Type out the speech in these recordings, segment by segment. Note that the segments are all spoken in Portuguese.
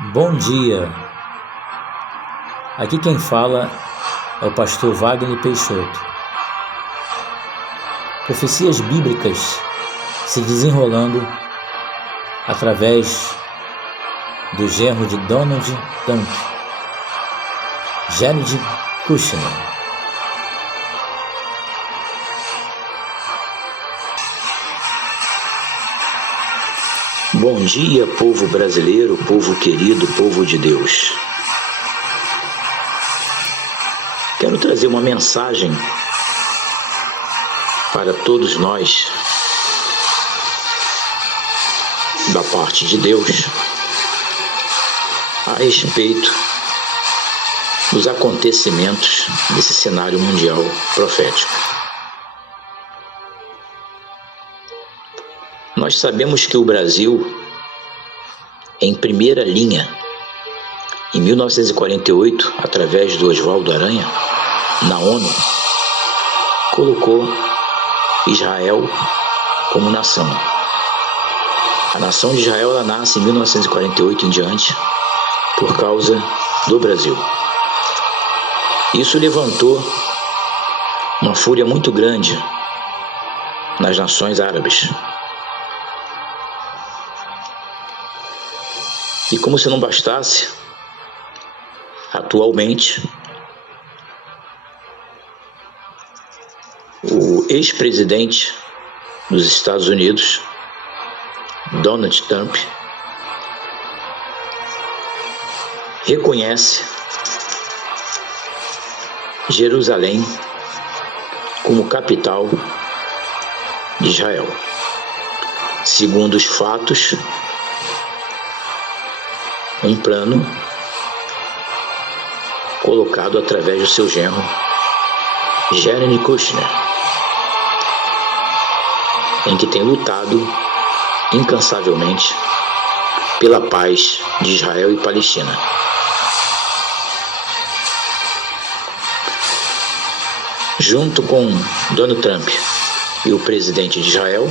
Bom dia, aqui quem fala é o pastor Wagner Peixoto. Profecias bíblicas se desenrolando através do genro de Donald Trump, Jared Kushner. Bom dia, povo brasileiro, povo querido, povo de Deus. Quero trazer uma mensagem para todos nós, da parte de Deus, a respeito dos acontecimentos desse cenário mundial profético. Nós sabemos que o Brasil, em primeira linha, em 1948, através do Oswaldo Aranha, na ONU, colocou Israel como nação. A nação de Israel ela nasce em 1948 em diante, por causa do Brasil. Isso levantou uma fúria muito grande nas nações árabes. E como se não bastasse, atualmente, o ex-presidente dos Estados Unidos, Donald Trump, reconhece Jerusalém como capital de Israel. Segundo os fatos, um plano colocado através do seu genro, Jared Kushner, em que tem lutado incansavelmente pela paz de Israel e Palestina. Junto com Donald Trump e o presidente de Israel,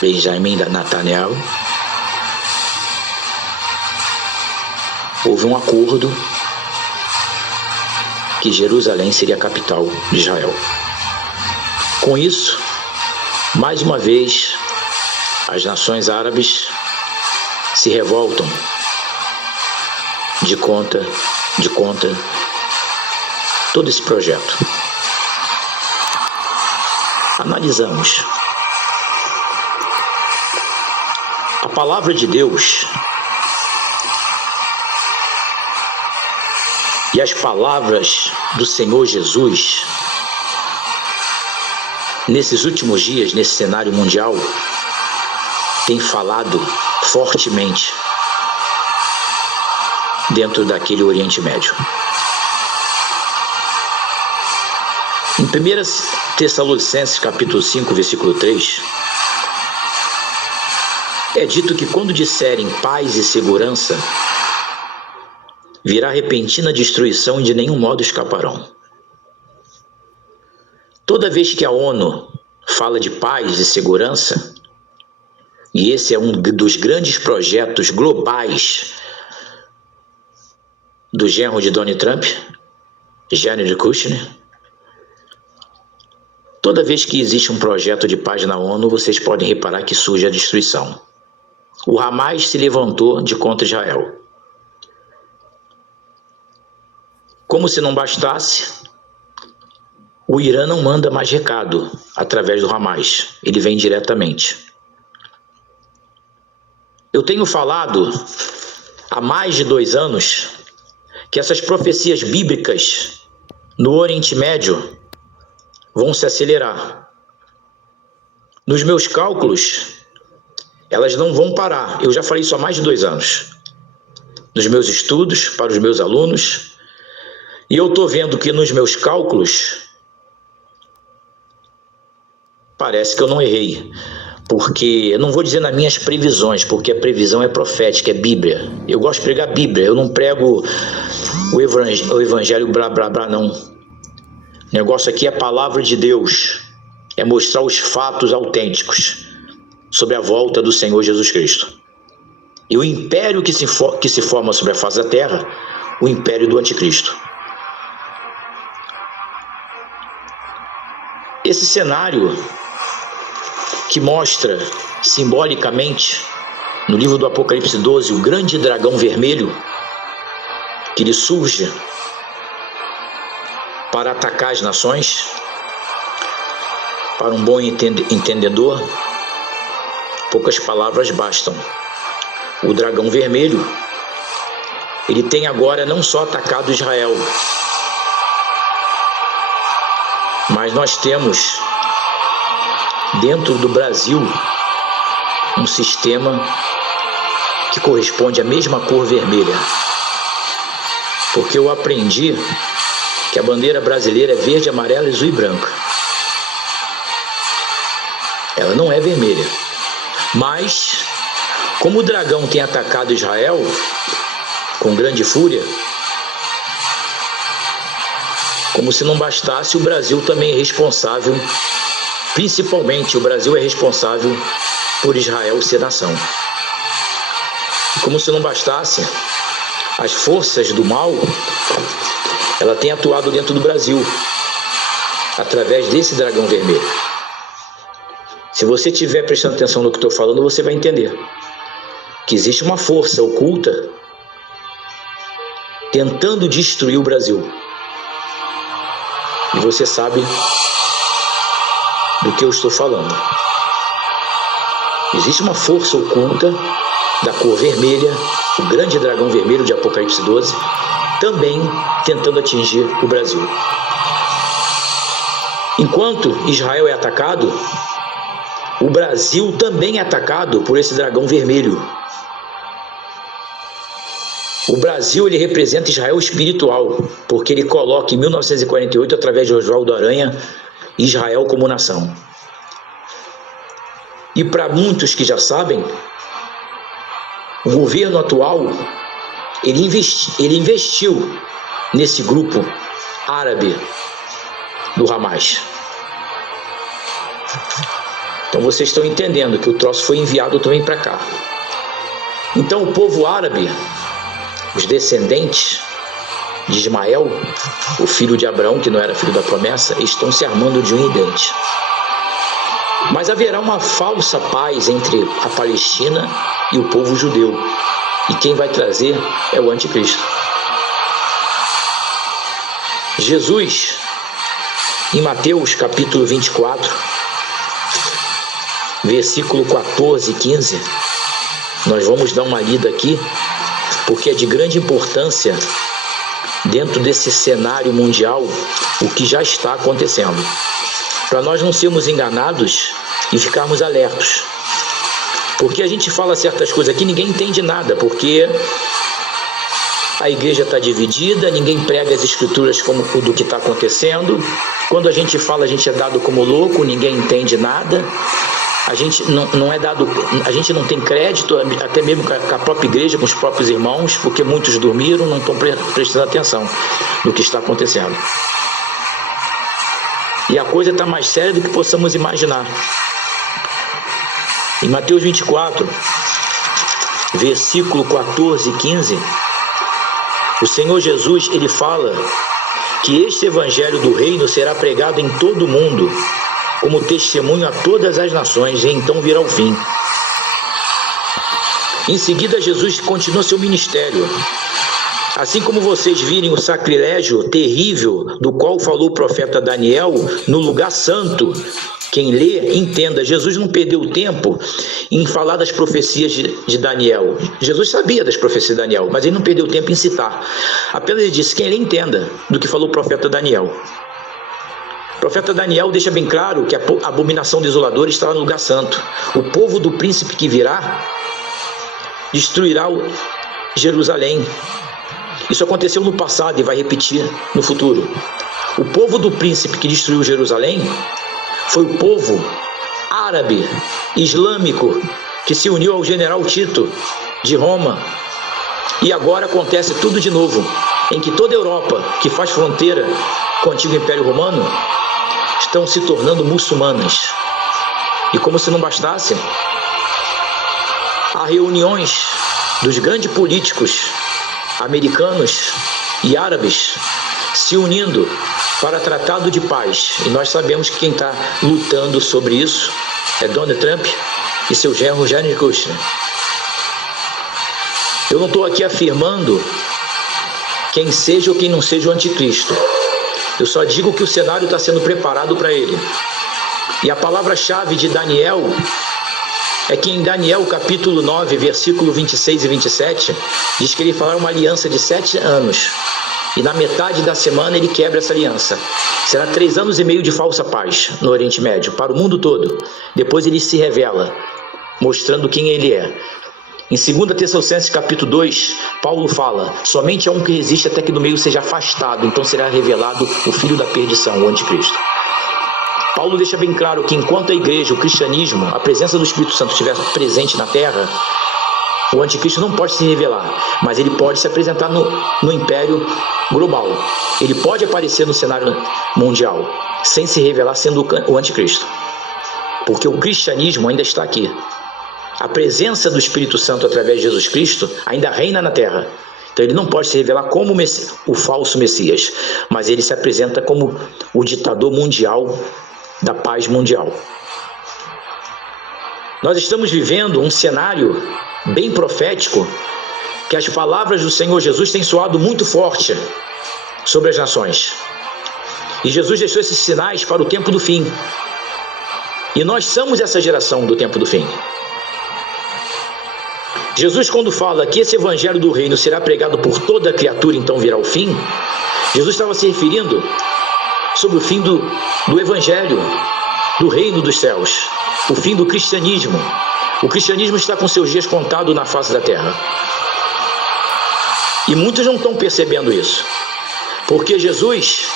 Benjamin Netanyahu, houve um acordo que Jerusalém seria a capital de Israel. Com isso, mais uma vez, as nações árabes se revoltam de conta todo esse projeto. Analisamos. A palavra de Deus e as palavras do Senhor Jesus, nesses últimos dias, nesse cenário mundial, tem falado fortemente dentro daquele Oriente Médio. Em 1 Tessalonicenses, capítulo 5, versículo 3, é dito que quando disserem paz e segurança, virá repentina destruição e de nenhum modo escaparão. Toda vez que a ONU fala de paz e segurança, e esse é um dos grandes projetos globais do genro de Donald Trump, Jared Kushner, toda vez que existe um projeto de paz na ONU, vocês podem reparar que surge a destruição. O Hamas se levantou de contra Israel. Como se não bastasse, o Irã não manda mais recado através do Hamas, ele vem diretamente. Eu tenho falado há mais de 2 anos que essas profecias bíblicas no Oriente Médio vão se acelerar. Nos meus cálculos, elas não vão parar. Eu já falei isso há mais de 2 anos. Nos meus estudos, para os meus alunos. E eu estou vendo que nos meus cálculos, parece que eu não errei. Porque, eu não vou dizer nas minhas previsões, porque a previsão é profética, é Bíblia. Eu gosto de pregar Bíblia, eu não prego o evangelho blá blá blá, não. O negócio aqui é a palavra de Deus. É mostrar os fatos autênticos sobre a volta do Senhor Jesus Cristo. e o império que se forma sobre a face da terra, o império do anticristo. Esse cenário que mostra simbolicamente no livro do Apocalipse 12 o grande dragão vermelho, que ele surge para atacar as nações, para um bom entendedor, poucas palavras bastam. O dragão vermelho, ele tem agora não só atacado Israel, mas nós temos dentro do Brasil um sistema que corresponde à mesma cor vermelha. Porque eu aprendi que a bandeira brasileira é verde, amarela, azul e branca. Ela não é vermelha. Mas, como o dragão tem atacado Israel com grande fúria, como se não bastasse, o Brasil também é responsável, principalmente o Brasil é responsável por Israel ser nação. E como se não bastasse, as forças do mal, ela tem atuado dentro do Brasil, através desse dragão vermelho. Se você estiver prestando atenção no que estou falando, você vai entender que existe uma força oculta tentando destruir o Brasil. E você sabe do que eu estou falando. Existe uma força oculta da cor vermelha, o grande dragão vermelho de Apocalipse 12, também tentando atingir o Brasil. Enquanto Israel é atacado, o Brasil também é atacado por esse dragão vermelho. O Brasil, ele representa Israel espiritual, porque ele coloca em 1948, através de Oswaldo Aranha, Israel como nação. E para muitos que já sabem, o governo atual, ele investiu nesse grupo árabe do Hamas. Então vocês estão entendendo que o troço foi enviado também para cá. Então o povo árabe, os descendentes de Ismael, o filho de Abraão, que não era filho da promessa, estão se armando de unha e dente. Mas haverá uma falsa paz entre a Palestina e o povo judeu. E quem vai trazer é o anticristo. Jesus, em Mateus capítulo 24, versículo 14 e 15, nós vamos dar uma lida aqui, porque é de grande importância dentro desse cenário mundial o que já está acontecendo, para nós não sermos enganados e ficarmos alertos. Porque a gente fala certas coisas aqui, ninguém entende nada, porque a igreja está dividida, ninguém prega as escrituras como do que está acontecendo. Quando a gente fala, a gente é dado como louco, ninguém entende nada. A gente não é dado, a gente não tem crédito, até mesmo com a própria igreja, com os próprios irmãos, porque muitos dormiram, não estão prestando atenção no que está acontecendo. E a coisa está mais séria do que possamos imaginar. Em Mateus 24, versículo 14 e 15, o Senhor Jesus, ele fala que este evangelho do reino será pregado em todo o mundo, como testemunho a todas as nações, e então virá o fim. Em seguida, Jesus continua seu ministério. Assim como vocês virem o sacrilégio terrível do qual falou o profeta Daniel no lugar santo, quem lê, entenda, Jesus não perdeu tempo em falar das profecias de Daniel. Jesus sabia das profecias de Daniel, mas ele não perdeu tempo em citar. Apenas ele disse, quem lê, entenda do que falou o profeta Daniel. O profeta Daniel deixa bem claro que a abominação desoladora está no lugar santo. O povo do príncipe que virá destruirá Jerusalém. Isso aconteceu no passado e vai repetir no futuro. O povo do príncipe que destruiu Jerusalém foi o povo árabe, islâmico, que se uniu ao general Tito de Roma. E agora acontece tudo de novo, em que toda a Europa, que faz fronteira com o antigo Império Romano, estão se tornando muçulmanas. E como se não bastasse, há reuniões dos grandes políticos americanos e árabes se unindo para tratado de paz. E nós sabemos que quem está lutando sobre isso é Donald Trump e seu genro Jared Kushner. Eu não estou aqui afirmando quem seja ou quem não seja o anticristo. Eu só digo que o cenário está sendo preparado para ele. E a palavra-chave de Daniel é que em Daniel capítulo 9, versículo 26 e 27, diz que ele fará uma aliança de 7 anos. E na metade da semana ele quebra essa aliança. Será 3 anos e meio de falsa paz no Oriente Médio, para o mundo todo. Depois ele se revela, mostrando quem ele é. Em 2 Tessalonicenses capítulo 2, Paulo fala: somente há um que resiste até que do meio seja afastado, então será revelado o filho da perdição, o anticristo. Paulo deixa bem claro que enquanto a igreja, o cristianismo, a presença do Espírito Santo estiver presente na terra, o anticristo não pode se revelar, mas ele pode se apresentar no império global. Ele pode aparecer no cenário mundial, sem se revelar sendo o anticristo. Porque o cristianismo ainda está aqui. A presença do Espírito Santo através de Jesus Cristo ainda reina na terra. Então ele não pode se revelar como o falso Messias, mas ele se apresenta como o ditador mundial da paz mundial. Nós estamos vivendo um cenário bem profético, que as palavras do Senhor Jesus têm soado muito forte sobre as nações. E Jesus deixou esses sinais para o tempo do fim. E nós somos essa geração do tempo do fim. Jesus, quando fala que esse evangelho do reino será pregado por toda a criatura, então virá o fim, Jesus estava se referindo sobre o fim do evangelho, do reino dos céus, o fim do cristianismo. O cristianismo está com seus dias contados na face da terra. E muitos não estão percebendo isso, porque Jesus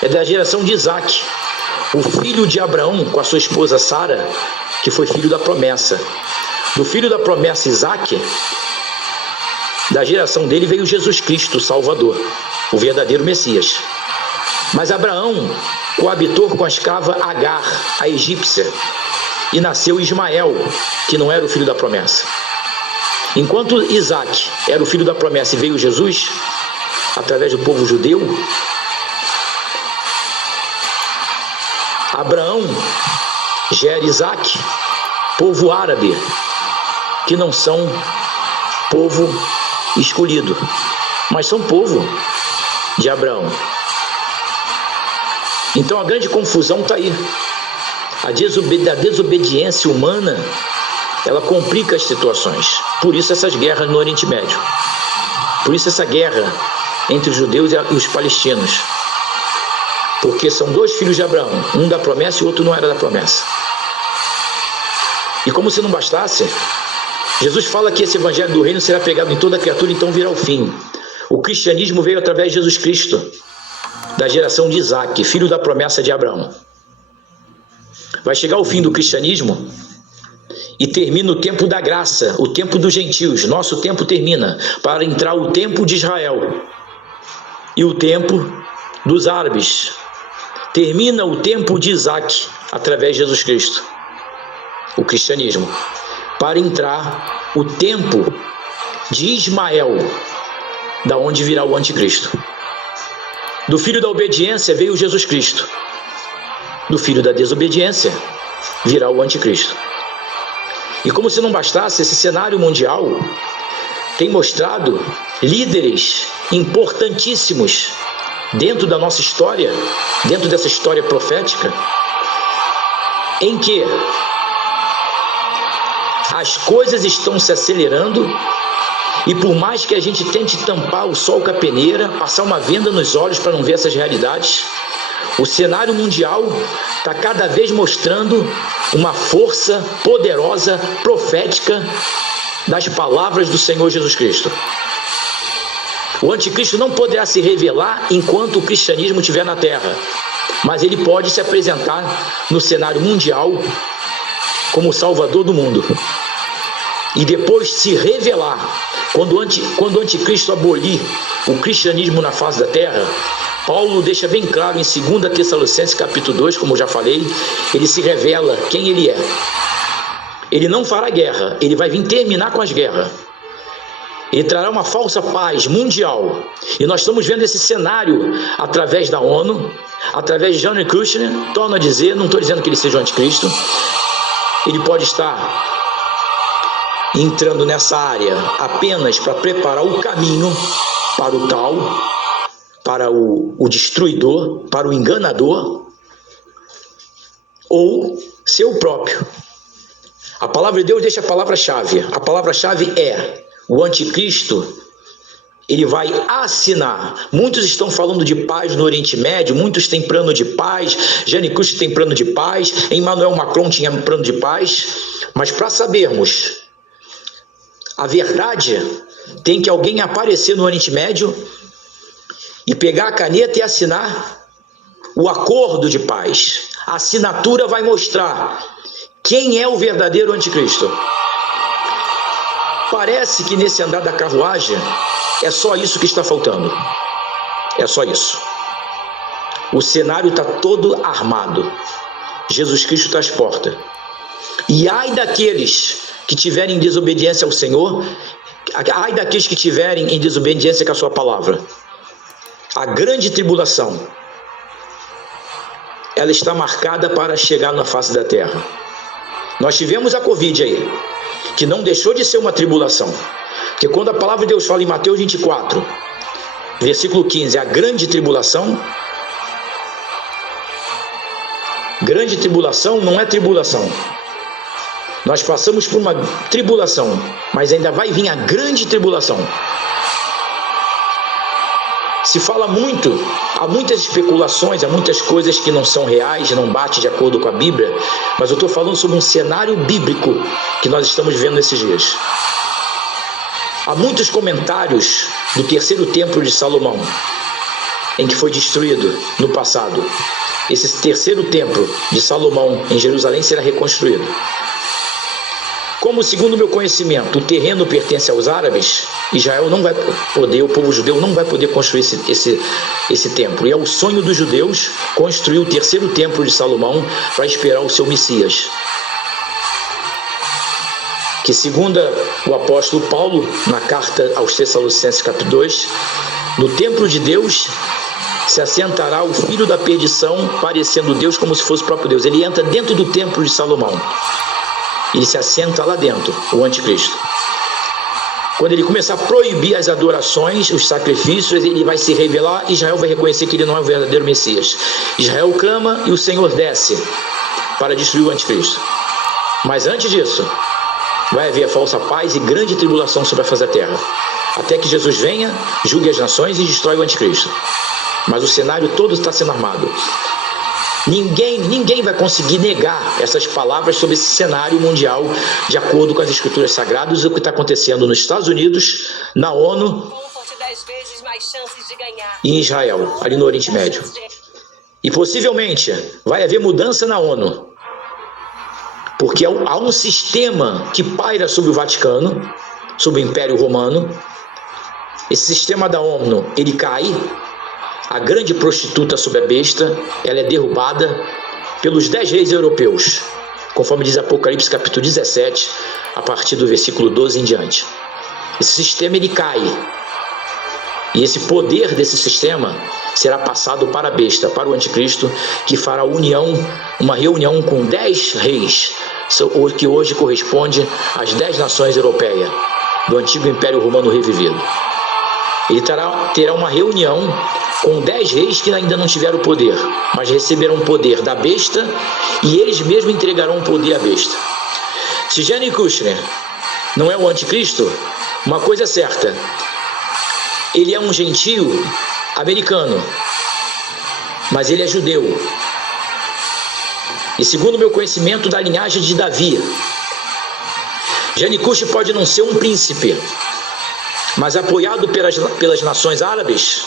é da geração de Isaac, o filho de Abraão com a sua esposa Sara, que foi filho da promessa. Do filho da promessa Isaac, da geração dele veio Jesus Cristo, o Salvador, o verdadeiro Messias. Mas Abraão coabitou com a escrava Agar, a egípcia, e nasceu Ismael, que não era o filho da promessa. Enquanto Isaac era o filho da promessa e veio Jesus, através do povo judeu, Abraão gera Isaac, povo árabe, que não são povo escolhido, mas são povo de Abraão. Então a grande confusão está aí. A desobediência humana, ela complica as situações. Por isso essas guerras no Oriente Médio. Por isso essa guerra entre os judeus e os palestinos. Porque são 2 filhos de Abraão, um da promessa e o outro não era da promessa. E como se não bastasse, Jesus fala que esse evangelho do reino será pregado em toda a criatura, então virá o fim. O cristianismo veio através de Jesus Cristo, da geração de Isaac, filho da promessa de Abraão. Vai chegar o fim do cristianismo e termina o tempo da graça, o tempo dos gentios. Nosso tempo termina para entrar o tempo de Israel e o tempo dos árabes. Termina o tempo de Isaac através de Jesus Cristo, o cristianismo, para entrar o tempo de Ismael, da onde virá o anticristo. Do filho da obediência veio Jesus Cristo. Do filho da desobediência virá o anticristo. E como se não bastasse, esse cenário mundial tem mostrado líderes importantíssimos dentro da nossa história, dentro dessa história profética, em que as coisas estão se acelerando e por mais que a gente tente tampar o sol com a peneira, passar uma venda nos olhos para não ver essas realidades, o cenário mundial está cada vez mostrando uma força poderosa, profética das palavras do Senhor Jesus Cristo. O anticristo não poderá se revelar enquanto o cristianismo estiver na terra, mas ele pode se apresentar no cenário mundial como o salvador do mundo. E depois se revelar, quando o anticristo abolir o cristianismo na face da terra, Paulo deixa bem claro em 2 Tessalonicenses capítulo 2, como eu já falei, ele se revela quem ele é. Ele não fará guerra, ele vai vir terminar com as guerras. Ele trará uma falsa paz mundial. E nós estamos vendo esse cenário através da ONU, através de Jared Kushner. Torno a dizer, não estou dizendo que ele seja o anticristo. Ele pode estar entrando nessa área apenas para preparar o caminho para o tal, para o destruidor, para o enganador, ou ser o próprio. A palavra de Deus deixa a palavra-chave. A palavra-chave é: o anticristo, ele vai assinar. Muitos estão falando de paz no Oriente Médio, muitos têm plano de paz, Jared Kushner tem plano de paz, Emmanuel Macron tinha plano de paz, mas para sabermos a verdade, tem que alguém aparecer no Oriente Médio e pegar a caneta e assinar o acordo de paz. A assinatura vai mostrar quem é o verdadeiro anticristo. Parece que nesse andar da carruagem é só isso que está faltando. É só isso. O cenário está todo armado. Jesus Cristo está às portas. E ai daqueles que tiverem desobediência ao Senhor, ai daqueles que tiverem em desobediência com a sua palavra. A grande tribulação, ela está marcada para chegar na face da terra. Nós tivemos a Covid aí, que não deixou de ser uma tribulação. Porque quando a palavra de Deus fala em Mateus 24, versículo 15, a grande tribulação não é tribulação. Nós passamos por uma tribulação, mas ainda vai vir a grande tribulação. Se fala muito, há muitas especulações, há muitas coisas que não são reais, não batem de acordo com a Bíblia, mas eu estou falando sobre um cenário bíblico que nós estamos vivendo nesses dias. Há muitos comentários do terceiro templo de Salomão, em que foi destruído no passado. Esse terceiro templo de Salomão em Jerusalém será reconstruído. Como, segundo o meu conhecimento, o terreno pertence aos árabes, Israel não vai poder, o povo judeu não vai poder construir esse templo. E é o sonho dos judeus construir o terceiro templo de Salomão para esperar o seu Messias. Que, segundo o apóstolo Paulo, na carta aos Tessalonicenses, capítulo 2, no templo de Deus se assentará o filho da perdição, parecendo Deus como se fosse o próprio Deus. Ele entra dentro do templo de Salomão. Ele se assenta lá dentro, o anticristo. Quando ele começar a proibir as adorações, os sacrifícios, ele vai se revelar e Israel vai reconhecer que ele não é o verdadeiro Messias. Israel clama e o Senhor desce para destruir o anticristo. Mas antes disso, vai haver falsa paz e grande tribulação sobre a face da terra, até que Jesus venha, julgue as nações e destrói o anticristo. Mas o cenário todo está sendo armado. Ninguém vai conseguir negar essas palavras sobre esse cenário mundial, de acordo com as escrituras sagradas, e o que está acontecendo nos Estados Unidos, na ONU e em Israel, ali no Oriente Médio. E possivelmente vai haver mudança na ONU, porque há um sistema que paira sobre o Vaticano, sobre o Império Romano. Esse sistema da ONU, ele cai. A grande prostituta sobre a besta, ela é derrubada pelos 10 reis europeus, conforme diz Apocalipse capítulo 17, a partir do versículo 12 em diante. Esse sistema, ele cai. E esse poder desse sistema será passado para a besta, para o anticristo, que fará uma reunião com 10 reis, que hoje corresponde às 10 nações europeias, do antigo Império Romano revivido. Ele terá uma reunião com 10 reis que ainda não tiveram poder, mas receberão o poder da besta, e eles mesmos entregarão o poder à besta. Se Jared Kushner não é o anticristo, uma coisa é certa: ele é um gentio americano, mas ele é judeu. E segundo o meu conhecimento, da linhagem de Davi. Jared Kushner pode não ser um príncipe, mas apoiado pelas nações árabes,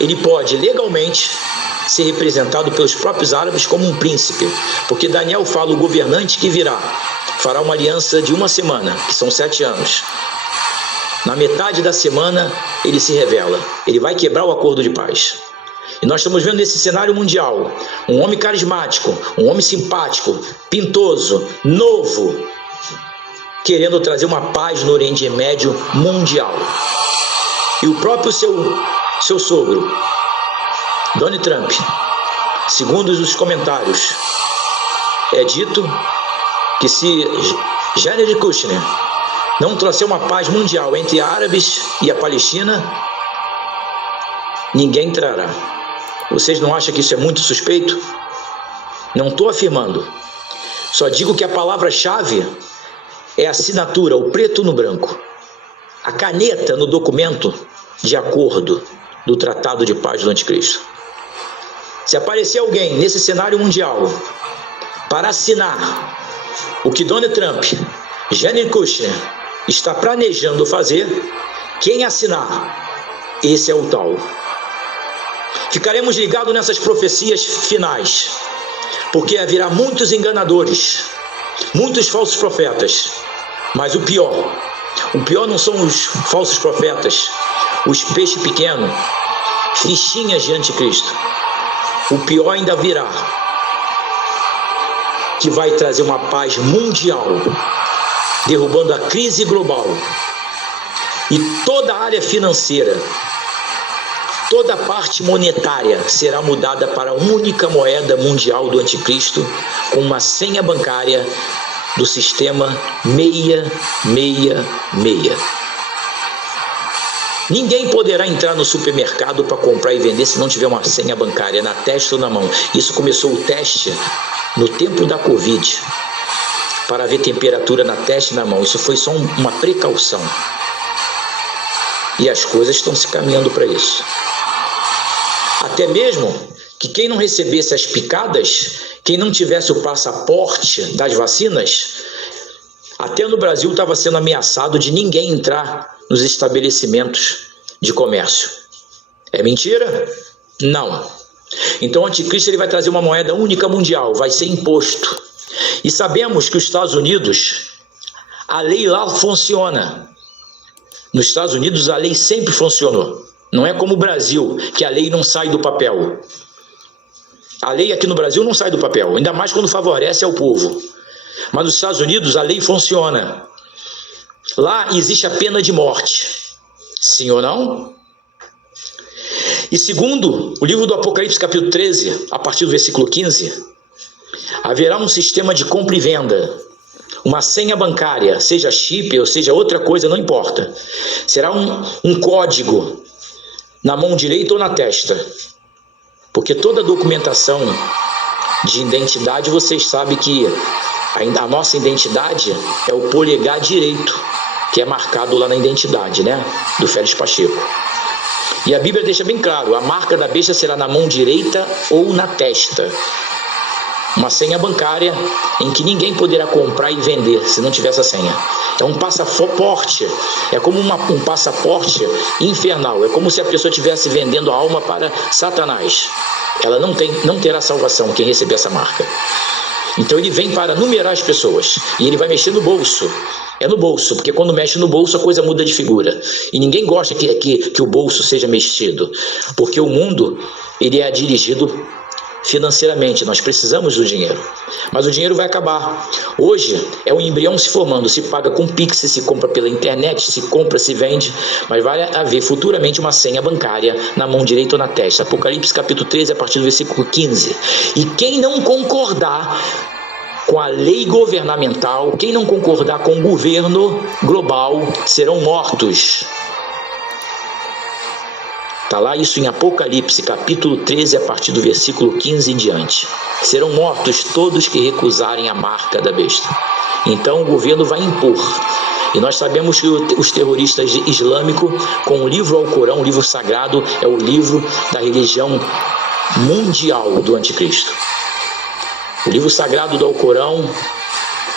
ele pode legalmente ser representado pelos próprios árabes como um príncipe, porque Daniel fala: o governante que virá fará uma aliança de uma semana, que são 7 anos. Na metade da semana ele se revela, ele vai quebrar o acordo de paz. E nós estamos vendo nesse cenário mundial um homem carismático, um homem simpático, pintoso, novo, querendo trazer uma paz no Oriente Médio mundial. E o próprio seu sogro, Donald Trump, segundo os comentários, é dito que se Jared Kushner não trouxer uma paz mundial entre árabes e a Palestina, ninguém entrará. Vocês não acham que isso é muito suspeito? Não estou afirmando. Só digo que a palavra-chave é a assinatura, o preto no branco. A caneta no documento de acordo do Tratado de Paz do Anticristo. Se aparecer alguém nesse cenário mundial para assinar o que Donald Trump, Jared Kushner está planejando fazer, quem assinar, esse é o tal. Ficaremos ligados nessas profecias finais, porque haverá muitos enganadores, muitos falsos profetas, mas o pior não são os falsos profetas, os peixes pequenos, fichinhas de anticristo. O pior ainda virá, que vai trazer uma paz mundial, derrubando a crise global. E toda a área financeira, toda a parte monetária será mudada para a única moeda mundial do anticristo, com uma senha bancária do sistema 666. Ninguém poderá entrar no supermercado para comprar e vender se não tiver uma senha bancária na testa ou na mão. Isso começou o teste no tempo da Covid, para ver temperatura na testa e na mão. Isso foi só uma precaução. E as coisas estão se caminhando para isso. Até mesmo que quem não recebesse as picadas, quem não tivesse o passaporte das vacinas, até no Brasil estava sendo ameaçado de ninguém entrar nos estabelecimentos de comércio. É mentira? Não. Então o anticristo ele vai trazer uma moeda única mundial, vai ser imposto. E sabemos que os Estados Unidos, a lei lá funciona. Nos Estados Unidos a lei sempre funcionou. Não é como o Brasil, que a lei não sai do papel. A lei aqui no Brasil não sai do papel, ainda mais quando favorece ao povo. Mas nos Estados Unidos a lei funciona. Lá existe a pena de morte. Sim ou não? E segundo o livro do Apocalipse, capítulo 13, a partir do versículo 15, haverá um sistema de compra e venda. Uma senha bancária, seja chip ou seja outra coisa, não importa. Será um código na mão direita ou na testa. Porque toda documentação de identidade, vocês sabem que a nossa identidade é o polegar direito, que é marcado lá na identidade, né? Do Félix Pacheco. E a Bíblia deixa bem claro, a marca da besta será na mão direita ou na testa. Uma senha bancária em que ninguém poderá comprar e vender se não tiver essa senha. É um passaporte, é como um passaporte infernal. É como se a pessoa estivesse vendendo a alma para Satanás. Ela não terá salvação quem receber essa marca. Então ele vem para numerar as pessoas e ele vai mexer no bolso. É no bolso, porque quando mexe no bolso a coisa muda de figura. E ninguém gosta que o bolso seja mexido, porque o mundo ele é dirigido financeiramente, nós precisamos do dinheiro, mas o dinheiro vai acabar. Hoje é um embrião se formando, se paga com Pix, se compra pela internet, se compra, se vende, mas vai haver futuramente uma senha bancária na mão direita ou na testa. Apocalipse capítulo 13, a partir do versículo 15. E quem não concordar com a lei governamental, quem não concordar com o governo global, serão mortos. Está lá isso em Apocalipse, capítulo 13, a partir do versículo 15 em diante. Serão mortos todos que recusarem a marca da besta. Então o governo vai impor. E nós sabemos que os terroristas islâmicos, com o livro Alcorão, o livro sagrado, é o livro da religião mundial do anticristo. O livro sagrado do Alcorão,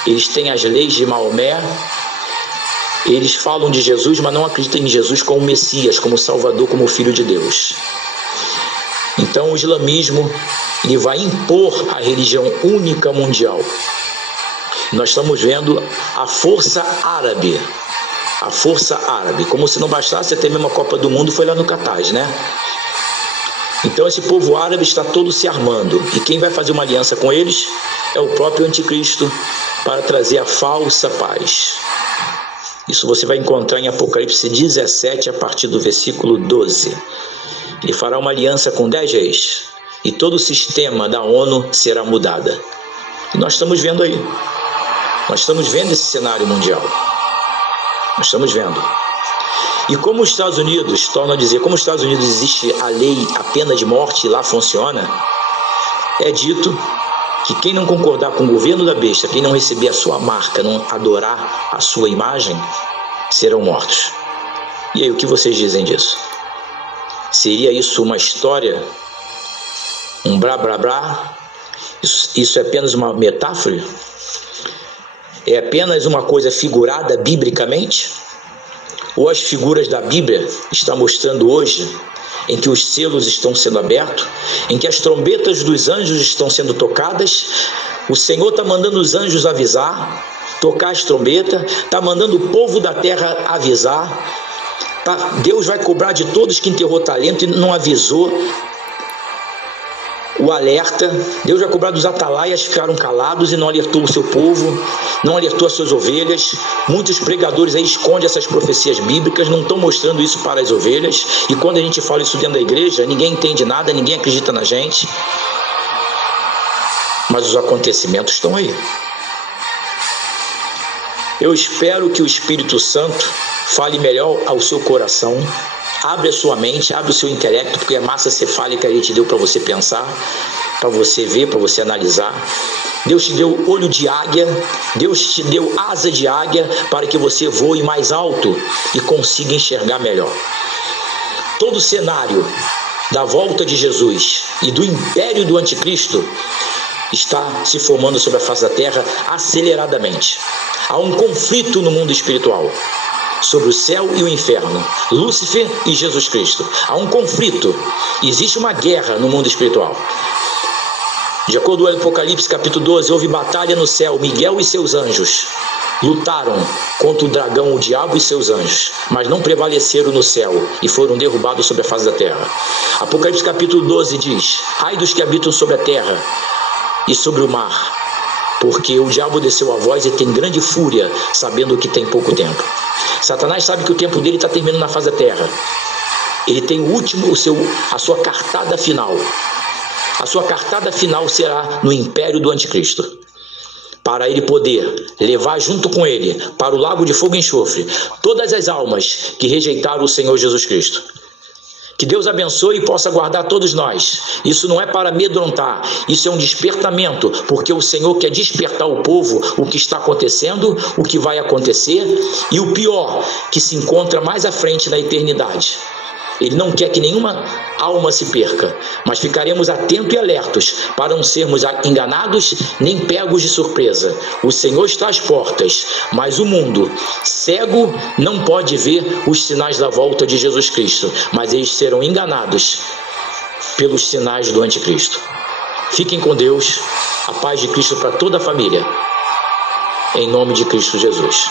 eles têm as leis de Maomé. Eles falam de Jesus, mas não acreditam em Jesus como Messias, como Salvador, como Filho de Deus. Então o islamismo ele vai impor a religião única mundial. Nós estamos vendo a força árabe. A força árabe. Como se não bastasse até mesmo a Copa do Mundo, foi lá no Catar, né? Então esse povo árabe está todo se armando. E quem vai fazer uma aliança com eles é o próprio anticristo, para trazer a falsa paz. Isso você vai encontrar em Apocalipse 17, a partir do versículo 12. Ele fará uma aliança com 10 reis, e todo o sistema da ONU será mudada. E nós estamos vendo aí. Nós estamos vendo esse cenário mundial. Nós estamos vendo. E como os Estados Unidos, torno a dizer, como os Estados Unidos existe a lei, a pena de morte, e lá funciona, é dito que quem não concordar com o governo da besta, quem não receber a sua marca, não adorar a sua imagem, serão mortos. E aí, o que vocês dizem disso? Seria isso uma história? Um blá blá blá? Isso é apenas uma metáfora? É apenas uma coisa figurada biblicamente? Ou as figuras da Bíblia estão mostrando hoje, em que os selos estão sendo abertos, em que as trombetas dos anjos estão sendo tocadas, o Senhor está mandando os anjos avisar, tocar as trombetas, está mandando o povo da terra avisar, Deus vai cobrar de todos que enterrou talento e não avisou o alerta. Deus vai cobrar dos atalaias que ficaram calados e não alertou o seu povo, não alertou as suas ovelhas. Muitos pregadores aí escondem essas profecias bíblicas, não estão mostrando isso para as ovelhas, e quando a gente fala isso dentro da igreja, ninguém entende nada, ninguém acredita na gente. Mas os acontecimentos estão aí. Eu espero que o Espírito Santo fale melhor ao seu coração. Abre a sua mente, abre o seu intelecto, porque é massa cefálica que a gente deu para você pensar, para você ver, para você analisar. Deus te deu olho de águia, Deus te deu asa de águia para que você voe mais alto e consiga enxergar melhor. Todo o cenário da volta de Jesus e do império do anticristo está se formando sobre a face da terra aceleradamente. Há um conflito no mundo espiritual sobre o céu e o inferno, Lúcifer e Jesus Cristo. Há um conflito, existe uma guerra no mundo espiritual. De acordo com o Apocalipse capítulo 12, houve batalha no céu. Miguel e seus anjos lutaram contra o dragão, o diabo e seus anjos, mas não prevaleceram no céu e foram derrubados sobre a face da terra. Apocalipse capítulo 12 diz: ai dos que habitam sobre a terra e sobre o mar, porque o diabo desceu a voz e tem grande fúria, sabendo que tem pouco tempo. Satanás sabe que o tempo dele está terminando na face da terra. Ele tem o último, a sua cartada final. A sua cartada final será no império do anticristo, para ele poder levar junto com ele para o lago de fogo e enxofre todas as almas que rejeitaram o Senhor Jesus Cristo. Que Deus abençoe e possa guardar todos nós. Isso não é para amedrontar, isso é um despertamento, porque o Senhor quer despertar o povo, o que está acontecendo, o que vai acontecer e o pior, que se encontra mais à frente na eternidade. Ele não quer que nenhuma alma se perca, mas ficaremos atentos e alertos para não sermos enganados nem pegos de surpresa. O Senhor está às portas, mas o mundo cego não pode ver os sinais da volta de Jesus Cristo, mas eles serão enganados pelos sinais do anticristo. Fiquem com Deus, a paz de Cristo para toda a família, em nome de Cristo Jesus.